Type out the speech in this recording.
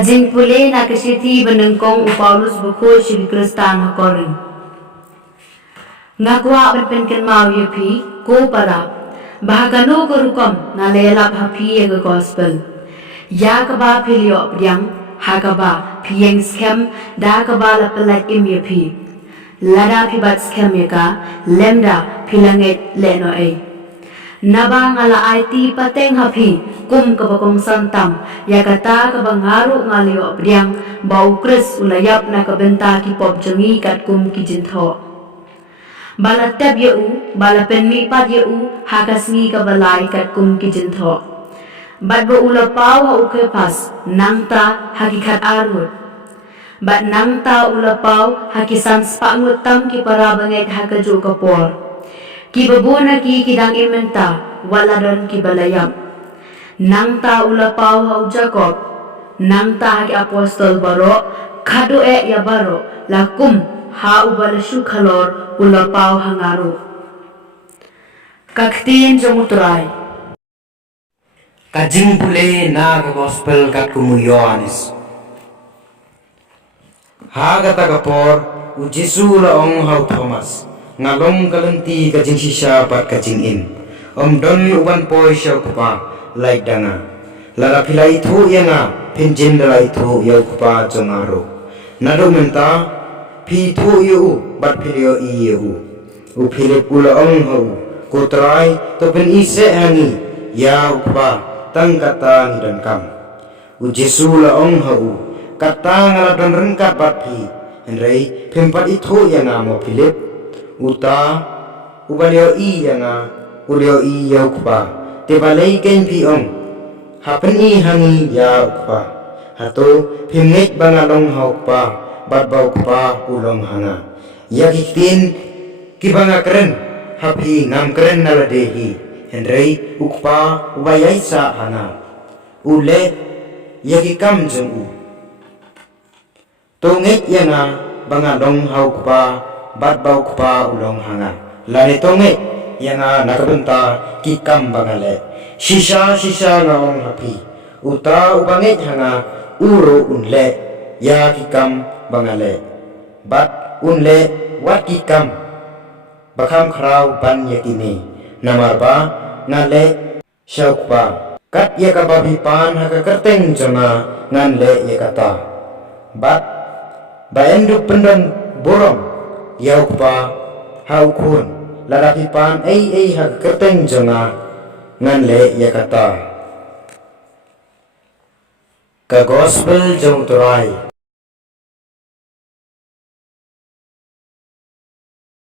Kajing pule na kasiti benengkong Paulus buku Sri Kristan hakorin. Ngakwa berpenken mau yepi ko para bahagano korukom na lelap hapi ega gospel. Ya kaba pilio priang hakaba pieng skem da kaba lapelak im yepi. Lada pibat skem yeka lemda pilanget leno e. Nabang ala IT pateng hapi kum kabakong santam ya kata kabangaru ngalio priang bau kres ulayap na kabenta ki pop jengi kat kum ki jintho. Bala tab yeu bala penmi pat yeu hakasngi kabalai kat kum ki jintho. Bat bo ula pau ha uke pas nangta hakikat arut. Bat nangta ula pau hakisan spangut tam ki para banget hakaju kapor. Ki babona ki kidang imenta waladon ki balayam. Nang ta ula pau hau Jacob, nang ta haki apostol baro, kado ya baro, lakum ha ubalashu kalor ula pau hangaru. Kaktiin jomuturai. Kajing pule na ka gospel kat kumu Yohanes. Ha kata kapor u Jesu la ong hau Thomas. Ngalong kalenti kajing sisa pat kajing in. Don uban poi syau kupa lai danga. Lara pilai thu yanga pinjin dalai thu yau kupa jongaro. Nado menta pi thu yu bat pilio i yu. U pilip ula ong hau kutrai to pen ise hangi ya kupa tang kata ngidan kam. U Jesu la ong hau kata ngaladon rengkat bat pi. Henrei pempat itu yanga mo pilip. Uta ubalio i yanga ulio i yau kupa tebalai ken pi ong hapen i hangi ya kupa hato pimnek bangalong hau kupa bat bau kupa ulong hanga ya kitin kibanga keren hapi ngam keren naladehi henrei ukpa ubayai sa hanga ule ya kikam jeng u tongek yanga bangalong hau kupa bat bau kupa ulong hanga lani tonge yanga nakabenta kikam bangale sisa ngaong hapi uta ubanget hanga uro unle ya kikam bangale bat unle wat kikam bakam krau ban yakini namarba ngale syaukpa kat yakababi pan haka kerteng jama nganle yakata bat baendu pendon borong yau pa hau kun larapi pan ei hak kerteng jonga ngan le ya kata ka gospel jong turai